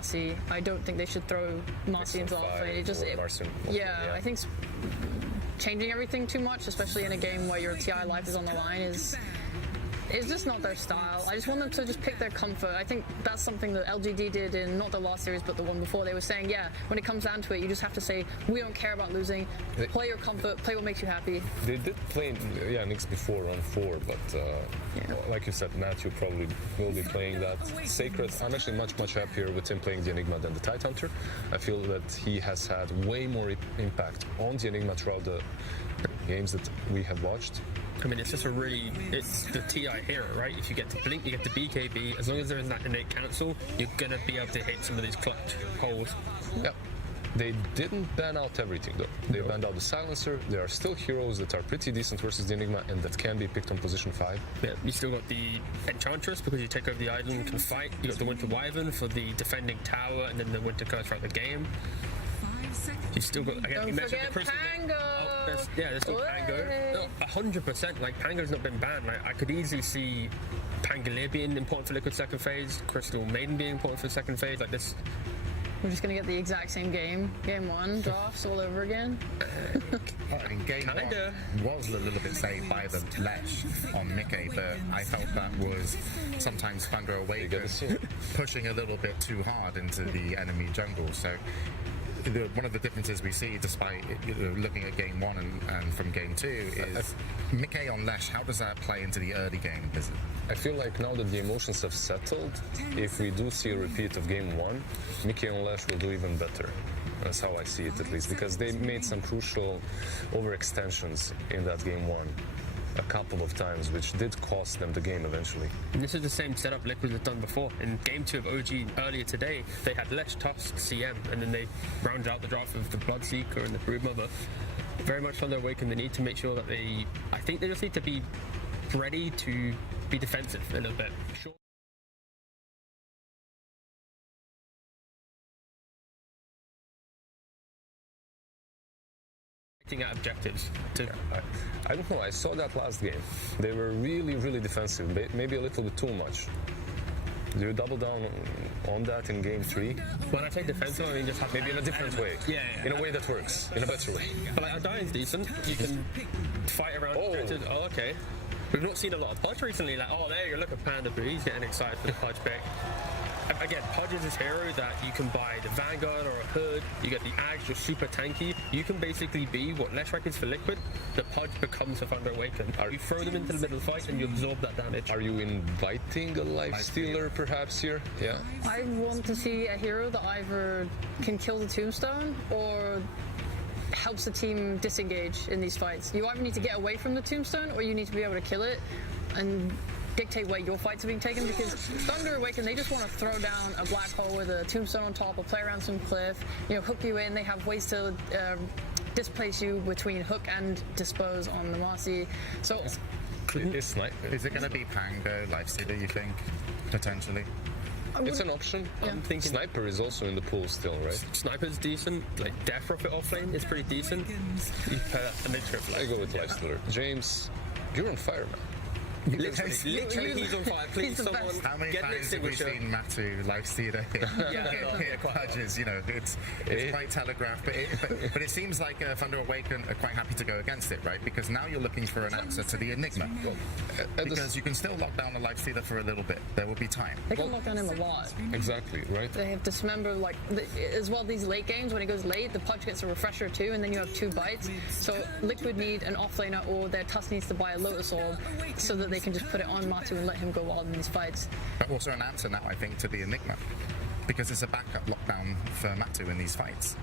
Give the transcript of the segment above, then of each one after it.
Marcy. I don't think they should throw Marcy into the offlane. I think changing everything too much, especially in a game where your TI life is on the line, is just not their style. I just want them to just pick their comfort. I think that's something that LGD did in not the last series but the one before. They were saying, yeah, when it comes down to it, you just have to say, we don't care about losing. Play your comfort, play what makes you happy. They did play Nyx before on 4, but like you said, Matthew probably will be playing that. Sacred, I'm actually much happier with him playing the Enigma than the Tidehunter. I feel that he has had way more impact on the Enigma throughout the games that we have watched. I mean, it's just it's the TI hero, right? If you get to Blink, you get to BKB, as long as there is that innate cancel, you're going to be able to hit some of these clutch holes. Yep. They didn't ban out everything, though. They banned out the Silencer. There are still heroes that are pretty decent versus the Enigma and that can be picked on position 5. Yeah, you still got the Enchantress because you take over the island and can fight. You got the Winter Wyvern for the defending tower, and then the Winter Curse throughout the game. You still got, again, Don't forget Pango! There's still Pango. No, 100%. Like, Pango's not been banned. Like, I could easily see Pangolier being important for Liquid second phase, Crystal Maiden being important for the second phase. Like this. We're just going to get the exact same game 1 drafts all over again. I mean, game 1 was a little bit saved by the Lesh on Mickey, but I felt that was sometimes Thunder Awaken pushing a little bit too hard into the enemy jungle. So one of the differences we see, despite looking at game 1 and from game 2, is Mickey on Lesh. How does that play into the early game visit? I feel like now that the emotions have settled, if we do see a repeat of game 1, Mickey on Lesh will do even better. That's how I see it, at least, because they made some crucial overextensions in that game 1 a couple of times, which did cost them the game eventually. And this is the same setup Liquid have done before. In game 2 of OG earlier today, they had Lesh, Tusk, CM, and then they rounded out the draft with the Bloodseeker and the Broodmother. Very much on their Awaken, they need to make sure that I think they just need to be ready to be defensive a little bit. Sure. At objectives. I don't know, I saw that last game. They were really defensive, maybe a little bit too much. Do you double down on that in game 3? When I say defensive, I mean just have maybe in a different way. Yeah. In a way that works, in a better way. But like, Ardaian's decent. You can fight around objectives. Oh, okay. We've not seen a lot of Pudge recently. Like, oh, there you look at Panda Boo. He's getting excited for the Pudge pick. Again, Pudge is this hero that you can buy the Vanguard or a Hood, you get the Axe, you're super tanky. You can basically be what Leshrac is for Liquid, the Pudge becomes for Thunder Awaken. You throw them into the middle of the fight and you absorb that damage. Are you inviting a Lifestealer perhaps here? Yeah. I want to see a hero that either can kill the Tombstone or helps the team disengage in these fights. You either need to get away from the Tombstone or you need to be able to kill it and dictate where your fights are being taken, because Thunder Awaken, they just want to throw down a black hole with a tombstone on top or play around some cliff, hook you in. They have ways to displace you between hook and dispose on the Marcy. So is it going to be Pango, Lifestealer, you think, potentially? It's an option. Yeah. I'm thinking Sniper is also in the pool still, right? Sniper's decent. Like Death Prophet offlane is pretty decent. You pair a mixture of I go with Lifestealer. James, you're on fire now. Literally, he's on fire. Please, someone how many get times have we seen Matu Lifestealer hit Pudges? It's quite telegraphed, but it seems like Thunder Awaken are quite happy to go against it, right? Because now you're looking for an answer to the Enigma. Because you can still lock down the Lifestealer for a little bit. There will be time. They can lock down him a lot. Exactly, right? They have dismember, as well, these late games, when it goes late, the Pudge gets a refresher too, and then you have 2 bites. So Liquid need an offlaner, or their Tusk needs to buy a Lotus Orb so that they can just put it on Matu and let him go wild in these fights. But also an answer now, I think, to the Enigma, because it's a backup lockdown for Matu in these fights.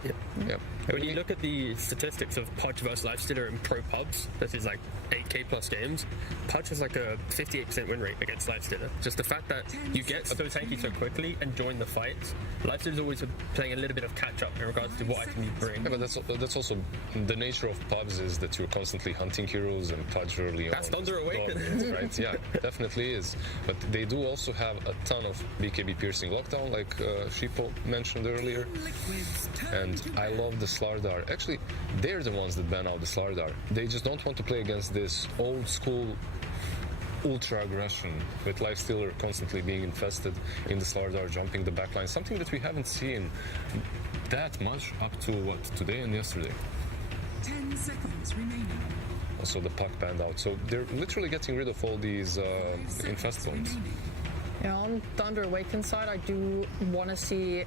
Yep. When you look at the statistics of Pudge versus Lifestealer in pro pubs, this is like 8k plus games, Pudge has like a 58% win rate against Lifestealer. Just the fact that you get so tanky so quickly and join the fights. Lifestealer's always playing a little bit of catch up in regards to what item you bring. Yeah, but that's also the nature of pubs, is that you're constantly hunting heroes, and Pudge early on. That's Thunder Awaken. Right? Yeah, definitely is. But they do also have a ton of BKB piercing lockdown, like Sheeple mentioned earlier. And I love the Slardar. Actually, they're the ones that ban out the Slardar. They just don't want to play against this old school ultra aggression, with Lifestealer constantly being infested in the Slardar, jumping the backline, something that we haven't seen that much up to what, today and yesterday. 10 seconds remaining. Also the puck banned out, so they're literally getting rid of all these infest zones. Yeah, on Thunder Awaken side, I do want to see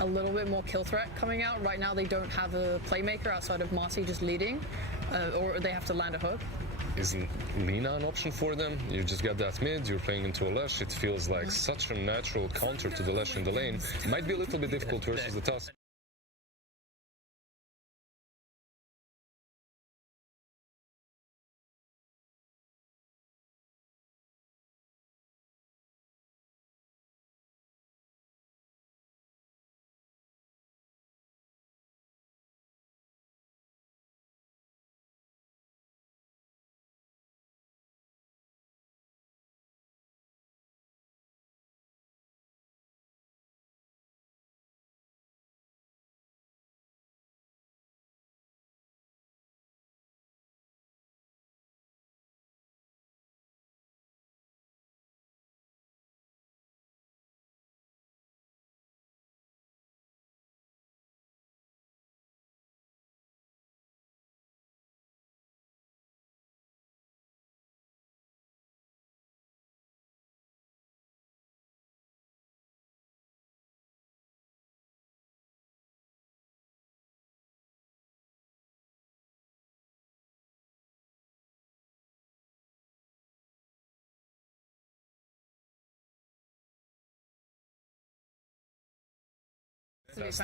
a little bit more kill threat coming out. Right now they don't have a playmaker outside of Marcy just leading, or they have to land a hook. Isn't Lina an option for them? You just get that mid, you're playing into a Lesh, it feels like such a natural counter to the Lesh in the lane. It might be a little bit difficult versus the Tusk.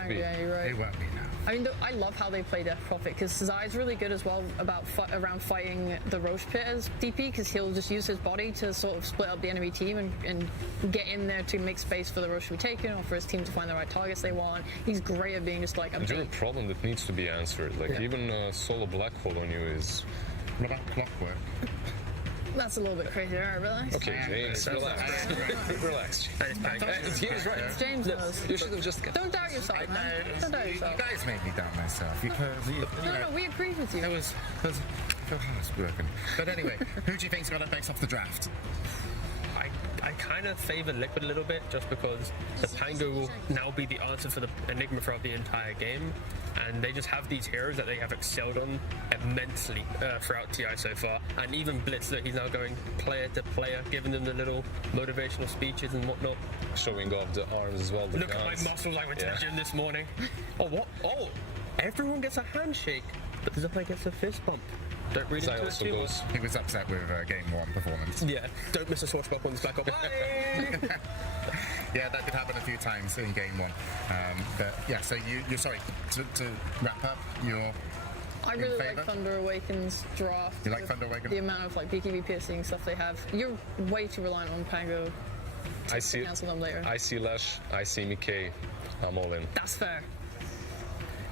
Yeah, you're right. It won't be now. I mean, I love how they play Death Prophet, because Zai's really good as well about around fighting the Roche Pit as DP, because he'll just use his body to sort of split up the enemy team and get in there to make space for the Roche to be taken, or for his team to find the right targets they want. He's great at being just like a Is there a problem that needs to be answered? Like, even solo black hole on you is... What about clockwork? That's a little bit crazy, alright, relax. Okay, James, relax. Relax. James, right. James knows. You should have just... Don't doubt yourself, man. Don't doubt You yourself. guys made me doubt myself. No, we agree with you. It was hard working. But anyway, who do you think's got to base off the draft? I kind of favour Liquid a little bit, just because the Pango will now be the answer for the Enigma throughout the entire game, and they just have these heroes that they have excelled on immensely throughout TI so far, and even Blitz, that he's now going player to player, giving them the little motivational speeches and whatnot. Showing off the arms as well. Look at my muscles I went to the gym this morning. Oh, what? Oh, everyone gets a handshake, but the Zai gets a fist bump. Don't read into it too much. He was upset with Game 1 performance. Yeah, don't miss a swashbuck on this Black Ops. Yeah, that did happen a few times in Game 1. But yeah, so you're sorry, to wrap up, I really like Thunder Awaken's draft. You like Thunder Awaken? The amount of like BKB piercing stuff they have. You're way too reliant on Pango. I see Cancel them later. I see Lesh, I see Mickey. I'm all in. That's fair.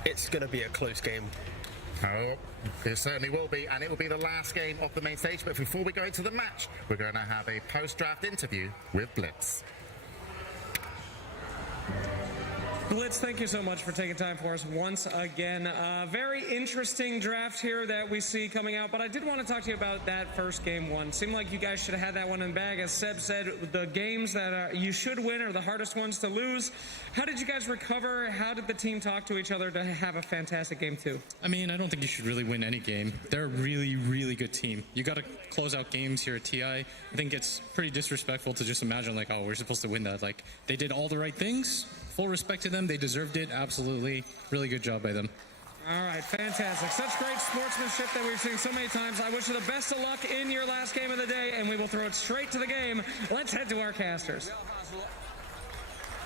It's going to be a close game. Oh, it certainly will be, and it will be the last game of the main stage. But before we go into the match, we're going to have a post-draft interview with Blitz. Blitz, thank you so much for taking time for us once again. Very interesting draft here that we see coming out, but I did want to talk to you about that first game one. Seemed like you guys should have had that one in the bag. As Seb said, the games that you should win are the hardest ones to lose. How did you guys recover? How did the team talk to each other to have a fantastic game two? I mean, I don't think you should really win any game. They're a really, really good team. You got to close out games here at TI. I think it's pretty disrespectful to just imagine like, oh, we're supposed to win that. Like, they did all the right things. Full respect to them. They deserved it. Absolutely. Really good job by them. All right, fantastic. Such great sportsmanship that we've seen so many times. I wish you the best of luck in your last game of the day, and we will throw it straight to the game. Let's head to our casters.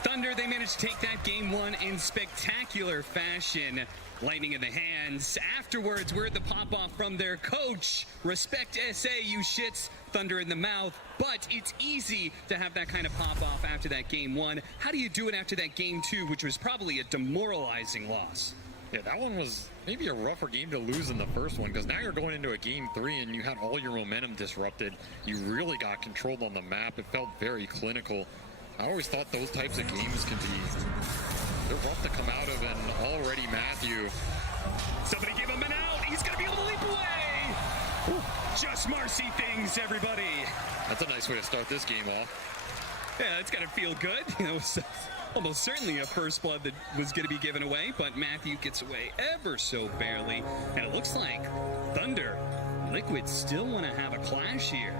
Thunder, they managed to take that game one in spectacular fashion. Lightning in the hands. Afterwards, word the pop-off from their coach. Respect SA, you shits. Thunder in the mouth. But it's easy to have that kind of pop-off after that game one. How do you do it after that game two, which was probably a demoralizing loss? Yeah, that one was maybe a rougher game to lose than the first one, because now you're going into a game three and you had all your momentum disrupted. You really got controlled on the map. It felt very clinical. I always thought those types of games can be, they're rough to come out of, and already Matthew. Somebody give him an out. He's going to be able to leap away. Just Marcy things, everybody. That's a nice way to start this game off. Yeah, it's got to feel good. You know, so almost certainly a first blood that was going to be given away, but Matthew gets away ever so barely. And it looks like Thunder, Liquid still want to have a clash here.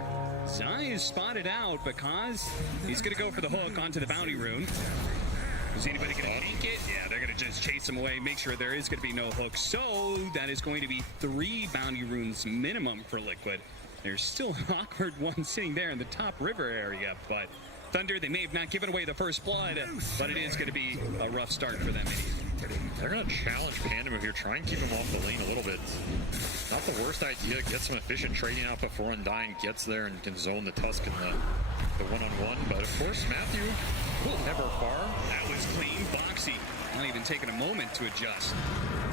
Zai is spotted out because he's going to go for the hook onto the bounty rune. Is anybody going to take it? Yeah, they're going to just chase him away, make sure there is going to be no hook. So that is going to be 3 bounty runes minimum for Liquid. There's still an awkward one sitting there in the top river area, but Thunder, they may have not given away the first blood, but it is going to be a rough start for them. They're going to challenge Panda Move here, try and keep him off the lane a little bit. Not the worst idea, get some efficient trading out before Undying gets there and can zone the Tusk in the one-on-one, but of course Matthew, never far. That was clean, boxy. Not even taking a moment to adjust.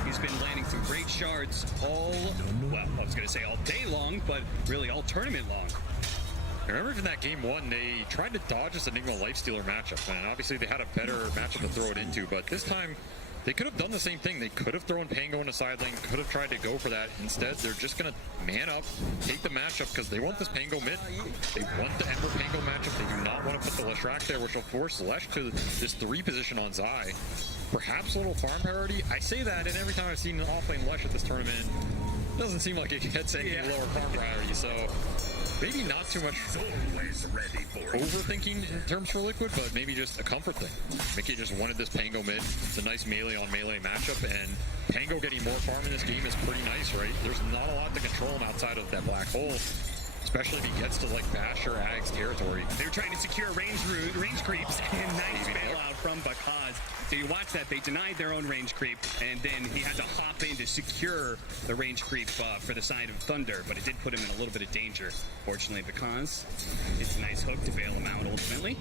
He's been landing some great shards all, well, I was going to say all day long, but really all tournament long. I remember in that game 1, they tried to dodge this Enigma Lifestealer matchup, and obviously they had a better matchup to throw it into, but this time they could have done the same thing. They could have thrown Pango in a side lane, could have tried to go for that. Instead, they're just going to man up, take the matchup, because they want this Pango mid. They want the Ember Pango matchup. They do not want to put the Leshrac there, which will force Lesh to this 3 position on Zai. Perhaps a little farm parity. I say that, and every time I've seen an off-lane Lesh at this tournament, it doesn't seem like it gets any lower farm priority, so maybe not too much overthinking in terms for Liquid, but maybe just a comfort thing. Mickey just wanted this Pango mid. It's a nice melee on melee matchup, and Pango getting more farm in this game is pretty nice, right? There's not a lot to control him outside of that black hole, especially if he gets to like Basher, Ag's territory. They were trying to secure range creeps, and nice bailout from Bakaz. So you watch that, they denied their own range creep, and then he had to hop in to secure the range creep for the side of Thunder, but it did put him in a little bit of danger, fortunately, because it's a nice hook to bail him out ultimately.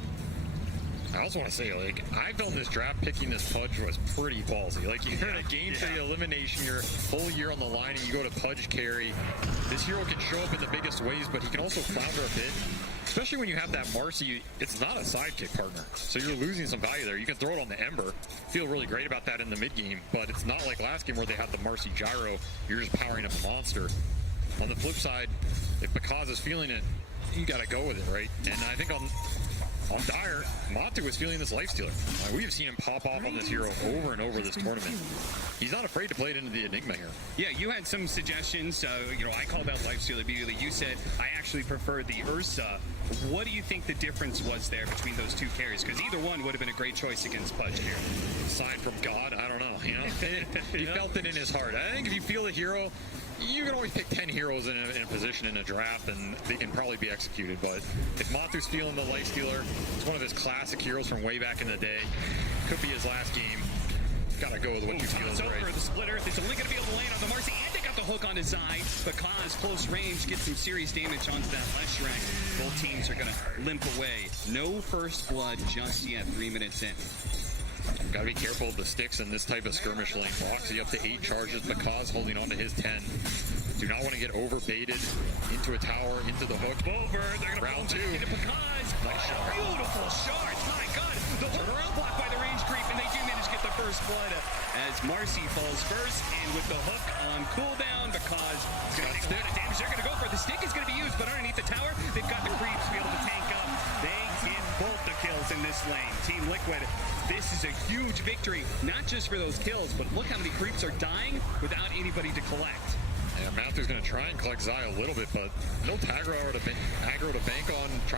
I also want to say, like, I felt this draft picking this Pudge was pretty ballsy. Like, you're in a game for the elimination, your whole year on the line, and you go to Pudge carry. This hero can show up in the biggest ways, but he can also flounder a bit. Especially when you have that Marcy, it's not a sidekick partner, so you're losing some value there. You can throw it on the Ember, feel really great about that in the mid game, but it's not like last game where they had the Marcy gyro, you're just powering up a monster. On the flip side, if Bakaz is feeling it, you gotta go with it, right? And I think on Dire, Matu is feeling this Lifestealer. We have seen him pop off on this hero over and over this tournament. He's not afraid to play it into the Enigma here. Yeah, you had some suggestions. I called out Lifestealer immediately. You said, I actually prefer the Ursa. What do you think the difference was there between those two carries? Because either one would have been a great choice against Pudge here. Sign from God? I don't know. You know, he felt it in his heart. I think if you feel the hero, you can always pick 10 heroes in a position in a draft, and they can probably be executed. But if Matu's feeling the Lifestealer, it's one of his classic heroes from way back in the day. Could be his last game. Gotta go with what you feel is right. Over the splitter. There's only gonna be able to land on the Marcy, and they got the hook on his eye. Bakaz close range gets some serious damage onto that Leshrac. Both teams are gonna limp away. No first blood just yet. 3 minutes in. Gotta be careful of the sticks in this type of skirmish lane. Boxy up to 8 charges. Bakaz holding on to his 10. Do not want to get over baited into a tower, into the hook. Over. They're gonna round 2. Into Bakaz. Nice shot. Beautiful shot. My God. The hook around blocked by the range creep, and they do manage to get the first blood as Marcy falls first, and with the hook on cooldown, Bakaz is going to take a lot of damage. They're going to go for it. The stick is going to be used, but underneath the tower, they've got the creeps to be able to tank up. They get both the kills in this lane. Team Liquid, this is a huge victory, not just for those kills, but look how many creeps are dying without anybody to collect. Yeah, Matthew's going to try and collect Zai a little bit, but no aggro to bank on.